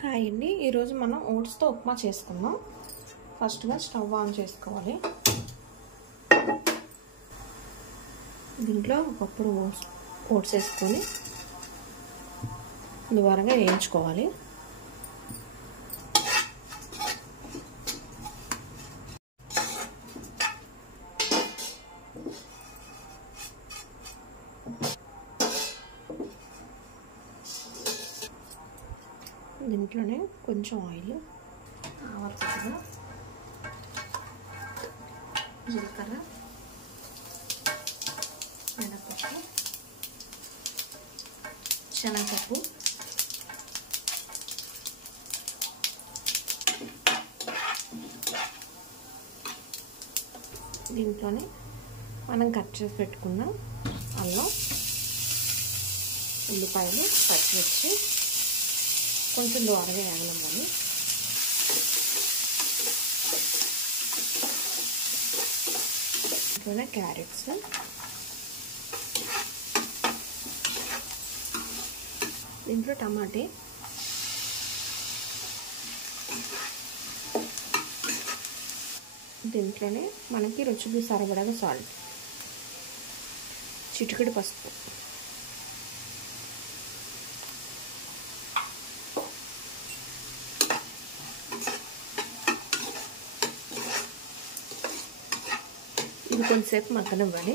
Hi అండి, ఈరోజు మనం ఓట్స్తో ఉప్మా చేసుకుందాం. ఫస్ట్గా స్టవ్ ఆన్ చేసుకోవాలి. దీంట్లో ఒకప్పుడు ఓట్స్ వేసుకొని ద్వారంగా వేయించుకోవాలి. దీంట్లోనే కొంచెం ఆయిల్, ఆవాలు, జీలకర్ర, మినపప్పు, శనగపప్పు, దీంట్లోనే మనం కట్ చేసి పెట్టుకున్న అల్లం, ఉల్లిపాయలు, పచ్చిమిర్చి కొంచెం దూరంగా వేగనివ్వాలి. ఇంట్లోనే క్యారెట్స్, దీంట్లో టమాటే, దీంట్లోనే మనకి రుచికి సరిపడగా సాల్ట్, చిటికెడు పసుపు, ఇది కొంచెంసేపు మగ్గనివ్వాలి.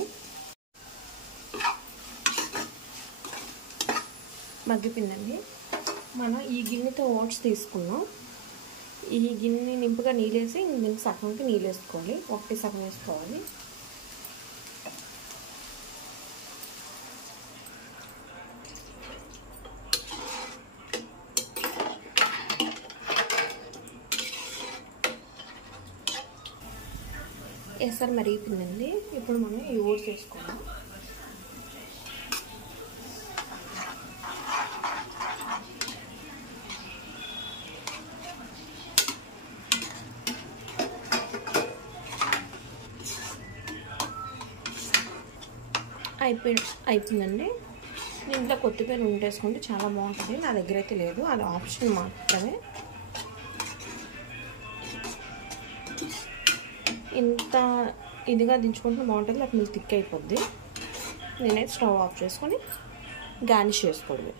మగ్గిపోయిందండి. మనం ఈ గిన్నెతో ఓట్స్ తీసుకున్నాం. ఈ గిన్నె నింపుగా నీళ్ళేసి దీనికి సగంకి నీళ్ళు వేసుకోవాలి. ఒకటి సగం వేసుకోవాలి. ఎసరు మరిగిపోయిందండి. ఇప్పుడు మనం ఈ ఓట్స్ వేసుకోవాలి. అయిపోయిందండి. దీంట్లో కొత్తిమీర ఉంటేసుకుంటే చాలా బాగుంటుంది. నా దగ్గర అయితే లేదు, అది ఆప్షన్ మాత్రమే. ఇంత ఇదిగా దించుకుంటే బాగుంటుంది, లేకపోతే మీకు థిక్ అయిపోద్ది. నేనైతే స్టవ్ ఆఫ్ చేసుకొని గార్నిష్ చేసుకోవడమే.